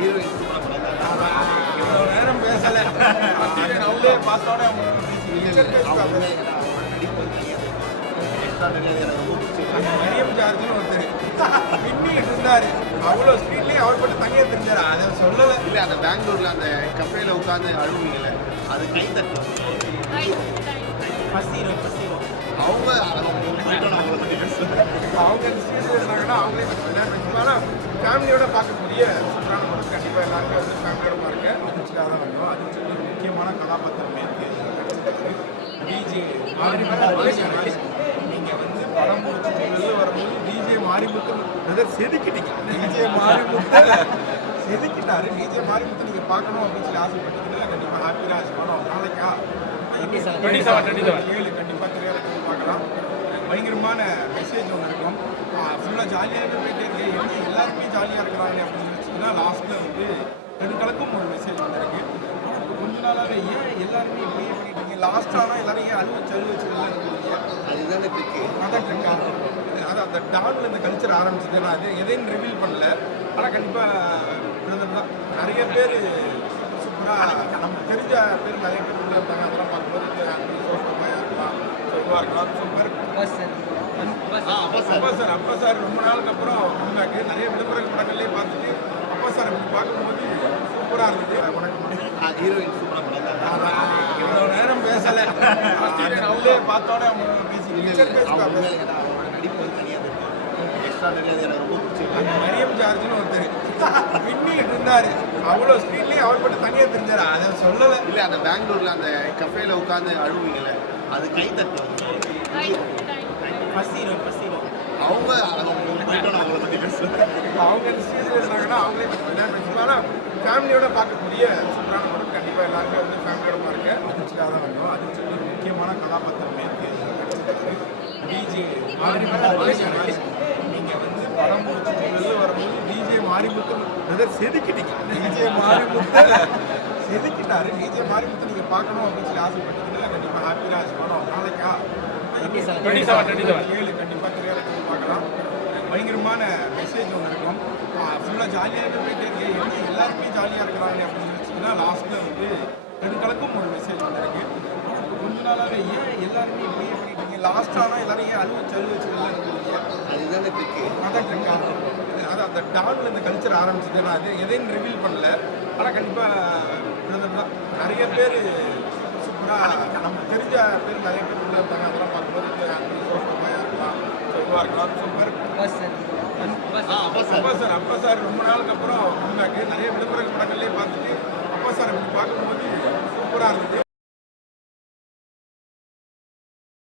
Heroine சூப்பரா பண்ணாங்க. இவ்வளோ நேரம் பேசலை அவங்களே பார்த்தோன்னே அவங்க நடிப்பு எக்ஸ்ட்ரா நிறைய எனக்கு ரொம்ப பிடிச்சிருக்கு. மரியம் ஜார்ஜ்னு ஒருத்தர் பின்னிட்டு இருந்தார். அவ்வளோ ஸ்பீட்லேயே அவர் மட்டும் தனியாக தெரிஞ்சார். அதை சொல்லலை. இல்லை அந்த பெங்களூரில் அந்த கஃபேல உட்காந்து அழுவீங்கல்ல, அது கை தட்டணும். அவங்க அவங்கள பற்றி பேசுவாங்க. அவங்க சீரியல் இருந்தாங்கன்னா அவங்களே ஆனால் ஃபேமிலியோட பார்க்கக்கூடிய சூப்பரான படம். கண்டிப்பாக எல்லாருமே வந்து ஃபேமிலியோட பாருங்க. அதிர்ச்சியாக தான் வரும். அதிர்ச்சி ஒரு முக்கியமான கதாபாத்திரமே இருக்குது. டிஜே மாரிமுத்து. நீங்கள் வந்து படம் முடிச்சுட்டு வெளியே வரும்போது டிஜே மாரிமுத்து பிரதர் செதுக்கிட்டீங்க. டிஜே மாரிமுத்து செதுக்கிட்டாரு. டிஜே மாரிமுத்து நீங்கள் பார்க்கணும் அப்படின்னு சொல்லி ஆசைப்பட்டீங்கன்னா கண்டிப்பாக ஹாப்பிராஜ் படம் நாளைக்கா 27 கண்டிப்பாக திரையரங்கில் பார்க்கலாம். பயங்கரமான மெசேஜ் ஒன்று இருக்கும். ஃபுல்லாக ஜாலியாக போயிட்டே இருக்கு. எப்படி எல்லாருமே ஜாலியாக இருக்கிறாங்க அப்படின்னு வச்சுன்னா லாஸ்ட்டில் வந்து ரெண்டு கலக்கும் ஒரு மெசேஜ் வந்துருக்கு. கொஞ்ச நாளாக ஏன் எல்லாருமே இப்படி பண்ணிட்டீங்க லாஸ்ட் ஆனால் எல்லாரும் ஏன் அழுவச்செல்லாம் இருக்கிறீங்க? அதுதான் ட்ரிக்கு. அதான் ட்ரிக்கா. அது அந்த டான்ல இந்த கல்ச்சர் ஆரம்பிச்சது. நான் அது எதையும் ரிவீல் பண்ணல. ஆனால் கண்டிப்பாக தான் நிறைய பேர் சூப்பராக நமக்கு தெரிஞ்ச பேர் நிறைய பேர் உள்ள இருந்தாங்க. அதெல்லாம் பார்க்கும்போது சோஃபாயாக இருக்கலாம், இதுவாக இருக்கலாம். சூப்பர் அப்பா சார் ரொம்ப நாளுக்கு அப்புறம் கம்பேக். நிறைய விளம்பர படங்கள்லேயே பார்த்துட்டு அப்பா சார் அப்படி பார்க்கும்போது சூப்பராக இருந்தது. வணக்கம். ஹீரோயின் சூப்பரா பண்ணாங்க. இவ்வளோ நேரம் பேசலை அவங்களே பார்த்தோன்னே அவங்க அவங்க நடிப்பு தனியாக எக்ஸ்ட்ரா நிறைய எனக்கு ரொம்ப பிடிச்சிருக்கு. மரியம் ஜார்ஜ்னு ஒருத்தர் பின்னிட்டு இருந்தார். அவ்வளோ ஸ்பீட்லேயே அவர் மட்டும் தனியாக தெரிஞ்சார். அதை சொல்லலை. இல்லை அந்த பெங்களூரில் அந்த கஃபேல உட்காந்து அழுவீங்கல்ல, அது கை தட்டணும். அவங்க அவங்கள பற்றி பேசுவாங்க. அவங்க சீரியல் இருந்தாங்கன்னா அவங்களே ஆனால் ஃபேமிலியோட பார்க்கக்கூடிய சூப்பரான படம். கண்டிப்பாக எல்லாருமே வந்து ஃபேமிலியோட பாருங்க. அதிர்ச்சியாக தான் வரும். அதிர்ச்சி ஒரு முக்கியமான கதாபாத்திரமே இருக்குது. டிஜே மாரிமுத்து. நீங்கள் வந்து படம் முடிச்சுட்டு வெளியே வரும்போது டிஜே மாரிமுத்து பிரதர் செதுக்கிட்டீங்க. டிஜே மாரிமுத்து செதுக்கிட்டாரு. டிஜே மாரிமுத்து நீங்கள் பார்க்கணும் அப்படின்னு சொல்லி ஆசைப்பட்டீங்கன்னா கண்டிப்பாக ஹாப்பிராஜ் படம் நாளைக்கா 27 கண்டிப்பாக திரையரங்கில் பார்க்கலாம். பயங்கரமான மெசேஜ் ஒன்று இருக்கும். ஃபுல்லாக ஜாலியாக போயிட்டே இருக்கு. எப்படி எல்லாருமே ஜாலியாக இருக்கிறாங்க அப்படின்னு வச்சுன்னா லாஸ்ட்டில் வந்து ரெண்டு கலக்கும் ஒரு மெசேஜ் வந்துருக்கு. கொஞ்ச நாளாக ஏன் எல்லாருமே இப்படி பண்ணிட்டீங்க லாஸ்ட் ஆனால் எல்லாரும் ஏன் அழுவச்செல்லாம் இருக்கிறீங்க? அதுதான் ட்ரிக்கு. அதான் ட்ரிக்கா. அது அந்த டான்ல இந்த கல்ச்சர் ஆரம்பிச்சது. நான் அது எதையும் ரிவீல் பண்ணல. ஆனால் கண்டிப்பாக தான் நிறைய பேர் சூப்பராக நமக்கு தெரிஞ்ச பேர் நிறைய பேர் உள்ள இருந்தாங்க. அதெல்லாம் பார்க்கும்போது சோஃபாயாக இருக்கலாம், இதுவாக இருக்கலாம். சூப்பர் அப்பா சார் ரொம்ப நாளுக்கு அப்புறம் கம்பேக். நிறைய விளம்பர படங்கள்லேயே பார்த்துட்டு அப்பா சார் அப்படி பார்க்கும்போது சூப்பராக இருந்தது.